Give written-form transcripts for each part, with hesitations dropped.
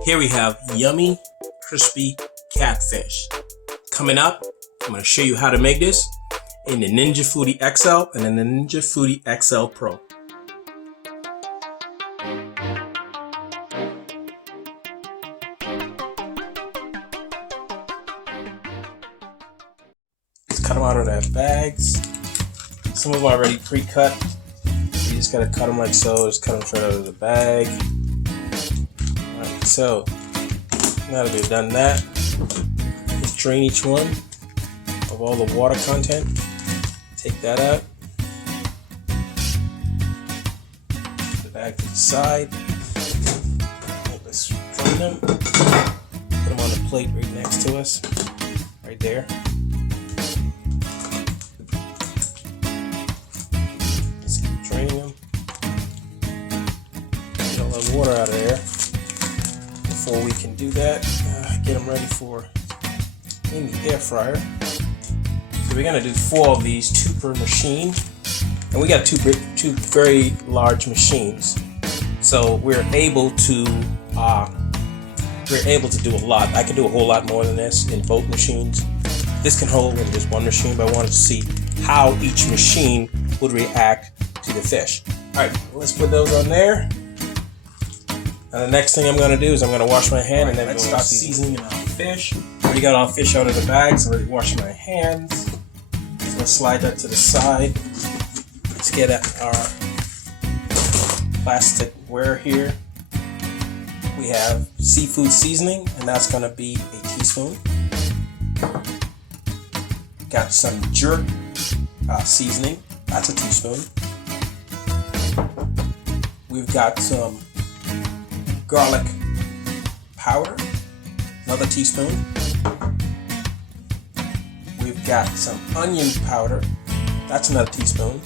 Here we have yummy, crispy catfish. Coming up, I'm going to show you how to make this in the Ninja Foodi XL and in the Ninja Foodi XL Pro. Let's cut them out of their bags. Some of them are already pre-cut. You just got to cut them like so. Just cut them straight out of the bag. Alright, so now that we've done that, let's drain each one of all the water content. Take that out. Put the bag to the side. Let's drain them. Put them on the plate right next to us. Right there. Let's keep draining them. Get all that water out of there. Before we can do that, get them ready for in the air fryer. So we're gonna do 4 of these, 2 per machine, and we got two very large machines. So we're able to do a lot. I can do a whole lot more than this in both machines. This can hold in just one machine, but I wanted to see how each machine would react to the fish. All right, let's put those on there. Now the next thing I'm going to do is I'm going to wash my hand, and then let's start seasoning our fish. Already got our fish out of the bags, already washed my hands. So let's slide that to the side. Let's get our plastic ware here. We have seafood seasoning, and that's going to be a teaspoon. Got some jerk seasoning, that's a teaspoon. We've got some garlic powder, another teaspoon. We've got some onion powder, that's another teaspoon.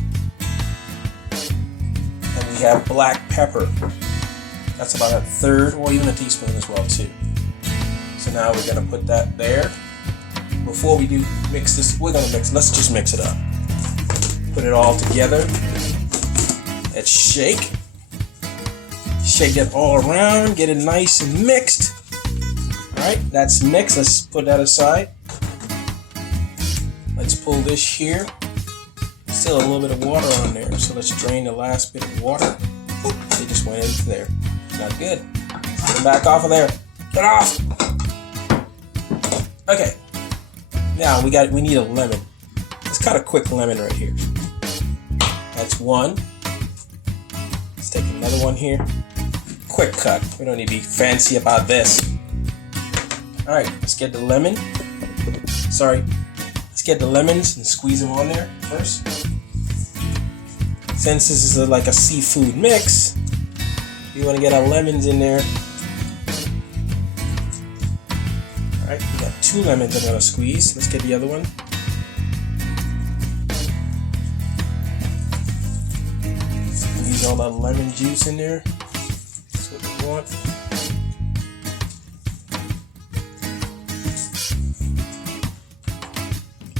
And we have black pepper, that's about a third or even a teaspoon as well too. So now we're gonna put that there. Before we do mix this, let's just mix it up. Put it all together. Let's shake. Shake that all around, get it nice and mixed. Alright, that's mixed. Let's put that aside. Let's pull this here. Still a little bit of water on there, so let's drain the last bit of water. It just went into there. Not good. Get it back off of there. Get off! Okay. Now we need a lemon. Let's cut a quick lemon right here. That's one. Let's take another one here. Quick cut. We don't need to be fancy about this. Alright, let's get the lemon. Let's get the lemons and squeeze them on there first. Since this is like a seafood mix, we want to get our lemons in there. Alright, we got 2 lemons I'm going to squeeze. Let's get the other one. Squeeze all that lemon juice in there. That's what we want.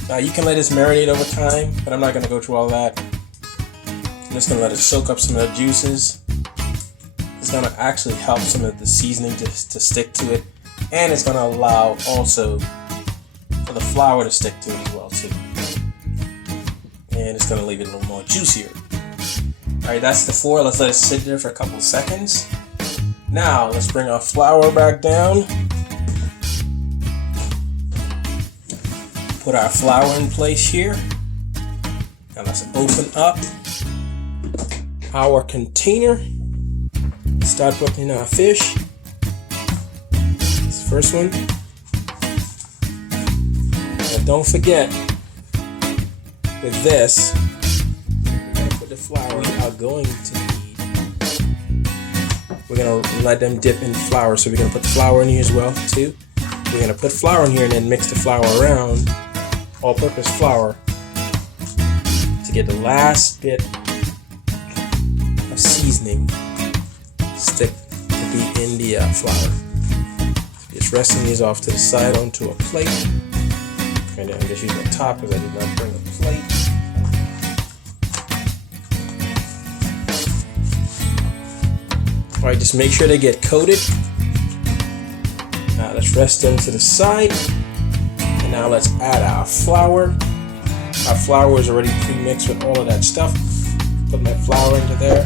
Now you can let this marinate over time, but I'm not going to go through all that. I'm just going to let it soak up some of the juices. It's going to actually help some of the seasoning to stick to it. And it's going to allow also for the flour to stick to it as well too. And it's going to leave it a little more juicier. Alright, that's the 4. Let's let it sit there for a couple of seconds. Now, let's bring our flour back down. Put our flour in place here. Now let's open up our container. Start putting in our fish. This first one. Now don't forget, with this, we're going to put the flour we are going to need. We're going to let them dip in flour, so we're going to put the flour in here as well too. We're going to put flour in here and then mix the flour around, all-purpose flour, to get the last bit of seasoning stick to be in the flour. Just resting these off to the side onto a plate. And I'm just using the top because I did not bring a plate. Alright, just make sure they get coated. let's rest them to the side. And now let's add our flour. Our flour is already pre-mixed with all of that stuff. Put my flour into there.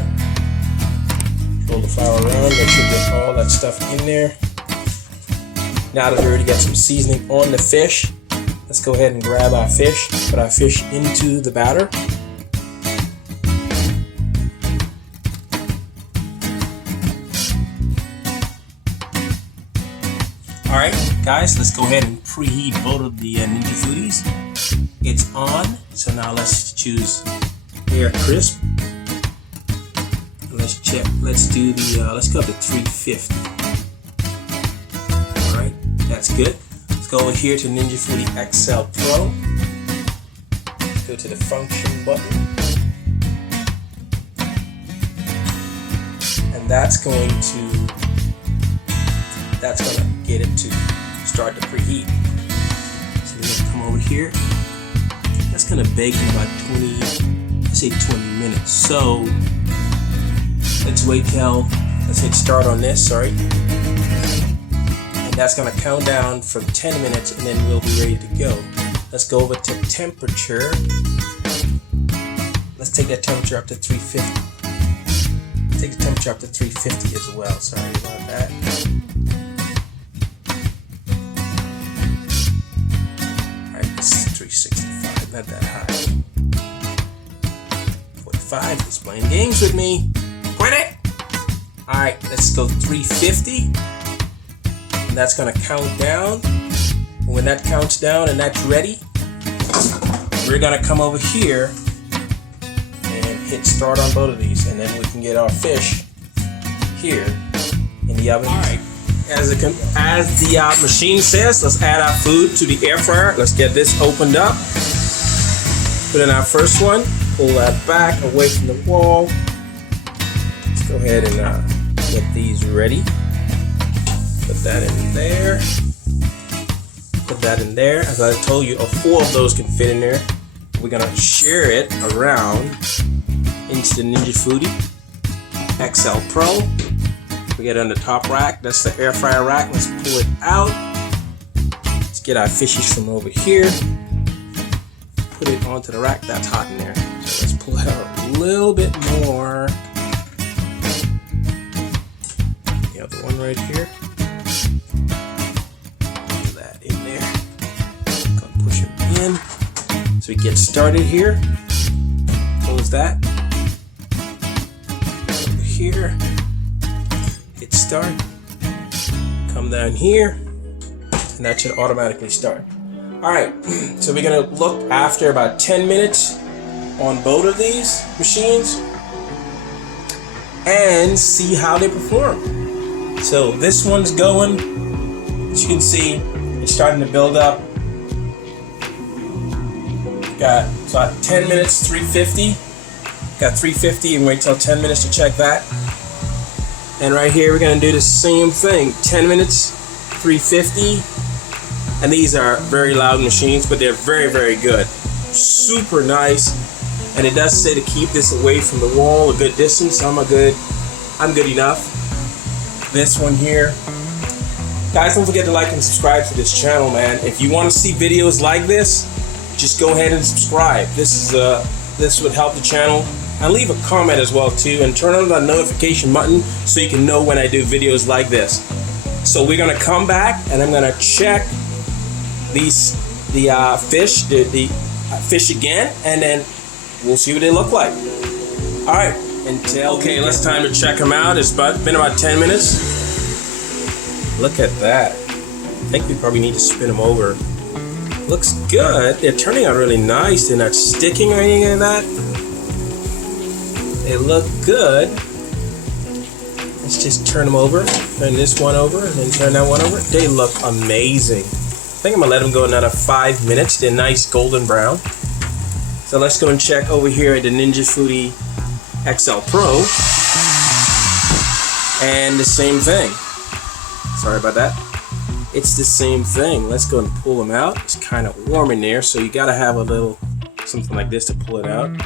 Roll the flour around, make sure you get all that stuff in there. Now that we already got some seasoning on the fish, let's go ahead and grab our fish, put our fish into the batter. Alright guys, let's go ahead and preheat both of the Ninja Foodies. It's on, so now let's choose air crisp. Let's check, let's do the, let's go up to 350. Alright, that's good. Let's go over here to Ninja Foodi XL Pro. Go to the function button. And that's going to get it to start to preheat. So we're gonna come over here. That's gonna bake in about 20, let's say 20 minutes. So let's wait till, let's hit start on this, sorry. And that's gonna count down for 10 minutes and then we'll be ready to go. Let's go over to temperature. Let's take that temperature up to 350. Take the temperature up to 350 as well, sorry about that. Not that high. 45 is playing games with me. Quit it! Alright, let's go 350. And that's gonna count down. And when that counts down and that's ready, we're gonna come over here and hit start on both of these. And then we can get our fish here in the oven. Alright, as the machine says, let's add our food to the air fryer. Let's get this opened up. Put in our first one, pull that back away from the wall. Let's go ahead and get these ready. Put that in there. Put that in there. As I told you, 4 of those can fit in there. We're gonna share it around into the Ninja Foodi XL Pro. We get it on the top rack. That's the air fryer rack. Let's pull it out. Let's get our fishies from over here. Put it onto the rack. That's hot in there. So let's pull it out a little bit more. The other one right here. Put that in there. Gonna push it in. So we get started here. Close that. Over here. Hit start. Come down here. And that should automatically start. Alright, so we're going to look after about 10 minutes on both of these machines and see how they perform. So this one's going, as you can see, it's starting to build up. Got about 10 minutes, 350. Got 350 and wait till 10 minutes to check that. And right here we're going to do the same thing, 10 minutes, 350. And these are very loud machines, but they're very, very good. Super nice. And it does say to keep this away from the wall a good distance. I'm good enough. This one here. Guys, don't forget to like and subscribe to this channel, man. If you want to see videos like this, just go ahead and subscribe. This would help the channel. And leave a comment as well too, and turn on the notification button so you can know when I do videos like this. So we're gonna come back and I'm gonna check the fish again, and then we'll see what they look like. All right, okay, let's time to check them out. It's been about 10 minutes. Look at that. I think we probably need to spin them over. Looks good. They're turning out really nice. They're not sticking or anything like that. They look good. Let's just turn them over. Turn this one over and then turn that one over. They look amazing. I think I'm gonna let them go another 5 minutes. They're nice golden brown. So let's go and check over here at the Ninja Foodi XL Pro. And the same thing. Sorry about that. It's the same thing. Let's go and pull them out. It's kind of warm in there, so you gotta have a little something like this to pull it out.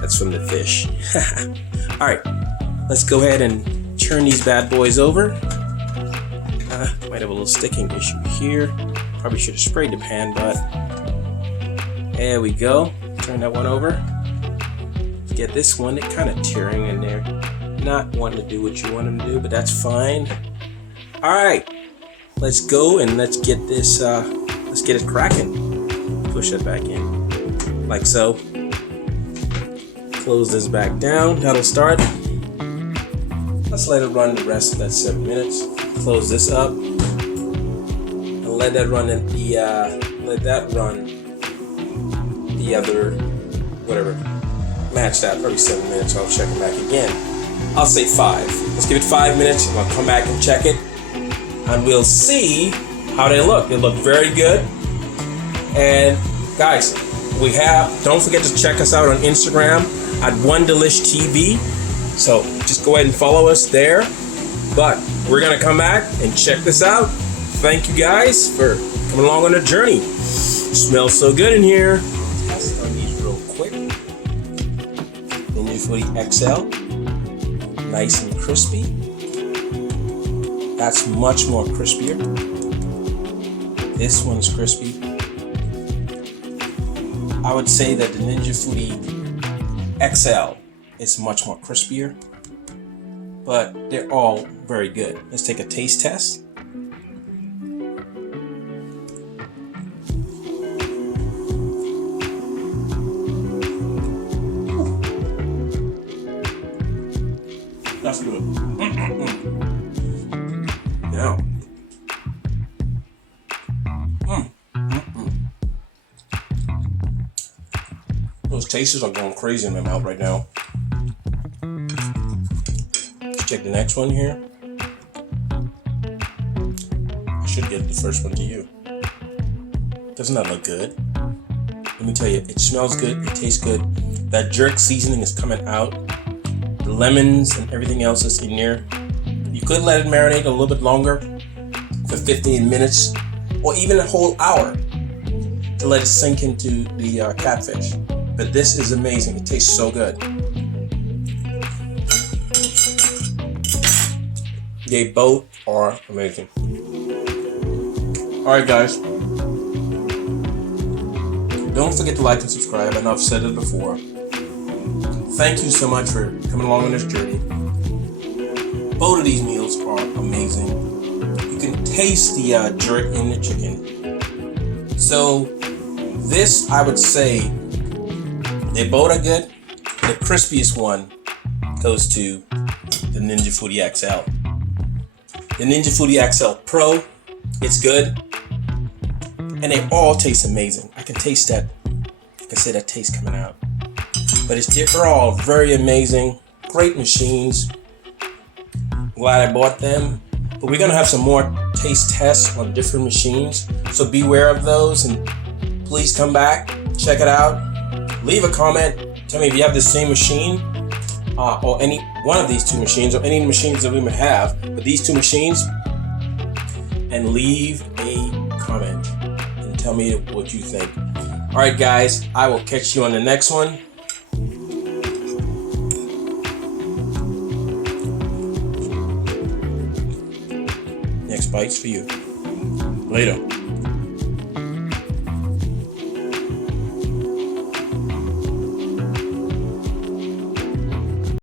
That's from the fish. All right, let's go ahead and turn these bad boys over. Might have a little sticking issue here. Probably should have sprayed the pan, but there we go. Turn that one over. Get this one, it kind of tearing in there. Not wanting to do what you want them to do, but that's fine. All right, let's go and let's get this. Let's get it cracking. Push that back in, like so. Close this back down. That'll start. Let's let it run the rest of that 7 minutes. Close this up and let that run in the. Let that run the other, whatever. Match that, probably 7 minutes. I'll check it back again. I'll say 5. Let's give it 5 minutes. I'll come back and check it, and we'll see how they look. They look very good. And guys, don't forget to check us out on Instagram at OneDelish TV. So just go ahead and follow us there. But we're gonna come back and check this out. Thank you guys for coming along on the journey. Smells so good in here. Test on these real quick. Ninja Foodi XL, nice and crispy. That's much more crispier. This one's crispy. I would say that the Ninja Foodi XL is much more crispier, but they're all very good. Let's take a taste test. That's good. Now, those tasters are going crazy in my mouth right now. Let's check the next one here. I should get the first one to you. Doesn't that look good? Let me tell you, it smells good, it tastes good. That jerk seasoning is coming out. The lemons and everything else is in there. You could let it marinate a little bit longer, for 15 minutes, or even a whole hour, to let it sink into the catfish. But this is amazing. It tastes so good. They both are amazing. Alright guys, don't forget to like and subscribe. I know I've said it before. Thank you so much for coming along on this journey. Both of these meals are amazing. You can taste the jerk in the chicken. So this, I would say, they both are good. The crispiest one goes to the Ninja Foodi XL. The Ninja Foodi XL Pro, it's good. And they all taste amazing. I can taste that. I can say that taste coming out. But they're all very amazing. Great machines. Glad I bought them. But we're gonna have some more taste tests on different machines. So beware of those and please come back, check it out. Leave a comment. Tell me if you have the same machine or any one of these two machines or any machines that we may have, but these two machines, and leave a comment and tell me what you think. All right, guys, I will catch you on the next one. Next bite's for you. Later.